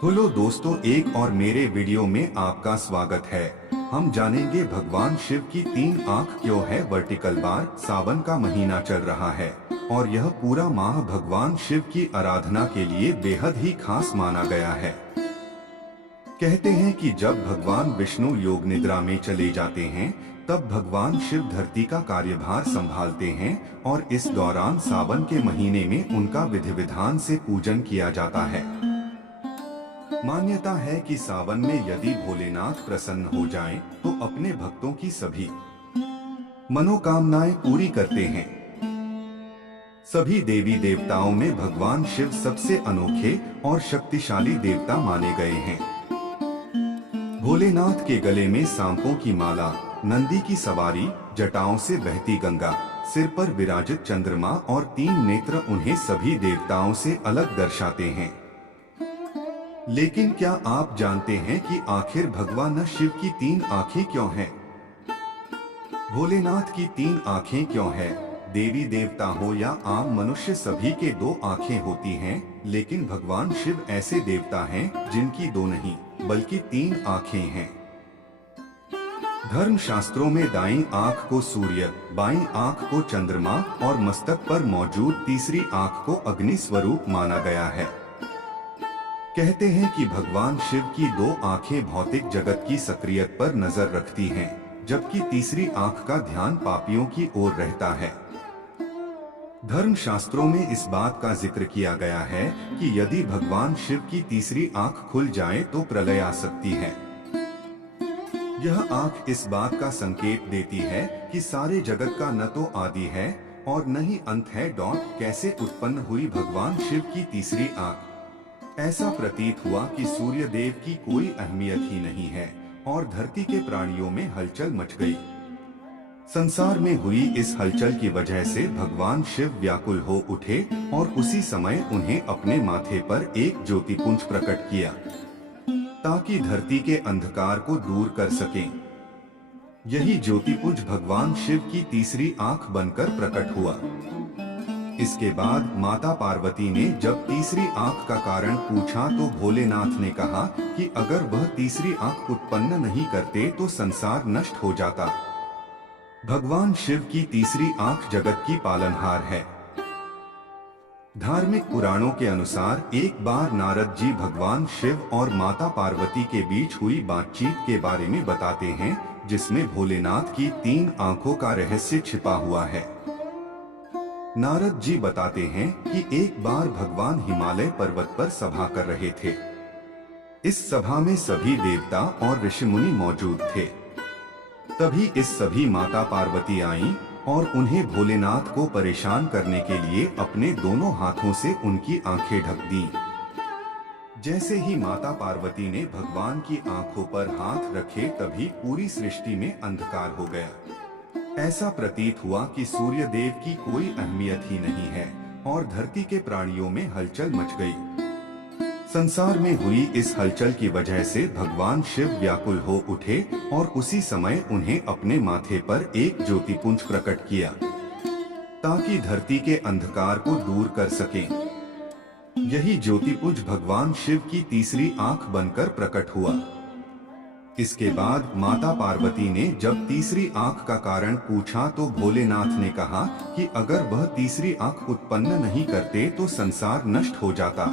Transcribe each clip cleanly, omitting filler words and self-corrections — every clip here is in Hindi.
हेलो दोस्तों, एक और मेरे वीडियो में आपका स्वागत है। हम जानेंगे भगवान शिव की तीन आंख क्यों है वर्टिकल बार। सावन का महीना चल रहा है और यह पूरा माह भगवान शिव की आराधना के लिए बेहद ही खास माना गया है। कहते हैं कि जब भगवान विष्णु योग निद्रा में चले जाते हैं तब भगवान शिव धरती का कार्यभार संभालते हैं और इस दौरान सावन के महीने में उनका विधि विधान से पूजन किया जाता है। मान्यता है कि सावन में यदि भोलेनाथ प्रसन्न हो जाएं, तो अपने भक्तों की सभी मनोकामनाएं पूरी करते हैं। सभी देवी देवताओं में भगवान शिव सबसे अनोखे और शक्तिशाली देवता माने गए हैं। भोलेनाथ के गले में सांपों की माला, नंदी की सवारी, जटाओं से बहती गंगा, सिर पर विराजित चंद्रमा और तीन नेत्र उन्हें सभी देवताओं से अलग दर्शाते हैं। लेकिन क्या आप जानते हैं कि आखिर भगवान शिव की तीन आंखें क्यों हैं? भोलेनाथ की तीन आंखें क्यों हैं? देवी देवता हो या आम मनुष्य, सभी के दो आंखें होती हैं, लेकिन भगवान शिव ऐसे देवता हैं जिनकी दो नहीं बल्कि तीन आंखें हैं। धर्म शास्त्रों में दाईं आंख को सूर्य, बाईं आंख को चंद्रमा और मस्तक पर मौजूद तीसरी आंख को अग्नि स्वरूप माना गया है। कहते हैं कि भगवान शिव की दो आंखें भौतिक जगत की सक्रियता पर नजर रखती हैं, जबकि तीसरी आंख का ध्यान पापियों की ओर रहता है। धर्म शास्त्रों में इस बात का जिक्र किया गया है कि यदि भगवान शिव की तीसरी आंख खुल जाए तो प्रलय आ सकती है। यह आंख इस बात का संकेत देती है कि सारे जगत का न तो आदि है और न ही अंत है। कैसे उत्पन्न हुई भगवान शिव की तीसरी आंख? ऐसा प्रतीत हुआ कि सूर्य देव की कोई अहमियत ही नहीं है और धरती के प्राणियों में हलचल मच गई। संसार में हुई इस हलचल की वजह से भगवान शिव व्याकुल हो उठे और उसी समय उन्हें अपने माथे पर एक ज्योतिपुंज प्रकट किया ताकि धरती के अंधकार को दूर कर सकें। यही ज्योतिपुंज भगवान शिव की तीसरी आंख बनकर प्रकट हुआ। इसके बाद माता पार्वती ने जब तीसरी आंख का कारण पूछा तो भोलेनाथ ने कहा कि अगर वह तीसरी आंख उत्पन्न नहीं करते तो संसार नष्ट हो जाता। भगवान शिव की तीसरी आंख जगत की पालनहार है। धार्मिक पुराणों के अनुसार एक बार नारद जी भगवान शिव और माता पार्वती के बीच हुई बातचीत के बारे में बताते हैं, जिसमें भोलेनाथ की तीन आंखों का रहस्य छिपा हुआ है। नारद जी बताते हैं कि एक बार भगवान हिमालय पर्वत पर सभा कर रहे थे। इस सभा में सभी देवता और ऋषि मुनि मौजूद थे। तभी इस सभी माता पार्वती आईं और उन्हें भोलेनाथ को परेशान करने के लिए अपने दोनों हाथों से उनकी आंखें ढक दी। जैसे ही माता पार्वती ने भगवान की आंखों पर हाथ रखे तभी पूरी सृष्टि में अंधकार हो गया। ऐसा प्रतीत हुआ कि सूर्य देव की कोई अहमियत ही नहीं है और धरती के प्राणियों में हलचल मच गई। संसार में हुई इस हलचल की वजह से भगवान शिव व्याकुल हो उठे और उसी समय उन्हें अपने माथे पर एक ज्योतिपुंज प्रकट किया ताकि धरती के अंधकार को दूर कर सकें। यही ज्योतिपुंज भगवान शिव की तीसरी आंख बनकर प्रकट हुआ। इसके बाद माता पार्वती ने जब तीसरी आंख का कारण पूछा तो भोलेनाथ ने कहा कि अगर वह तीसरी आंख उत्पन्न नहीं करते तो संसार नष्ट हो जाता।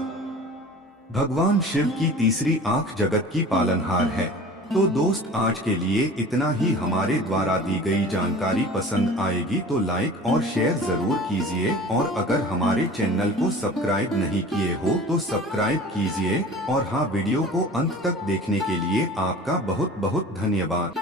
भगवान शिव की तीसरी आंख जगत की पालनहार है। तो दोस्त, आज के लिए इतना ही। हमारे द्वारा दी गई जानकारी पसंद आएगी तो लाइक और शेयर जरूर कीजिए और अगर हमारे चैनल को सब्सक्राइब नहीं किए हो तो सब्सक्राइब कीजिए। और हाँ, वीडियो को अंत तक देखने के लिए आपका बहुत बहुत धन्यवाद।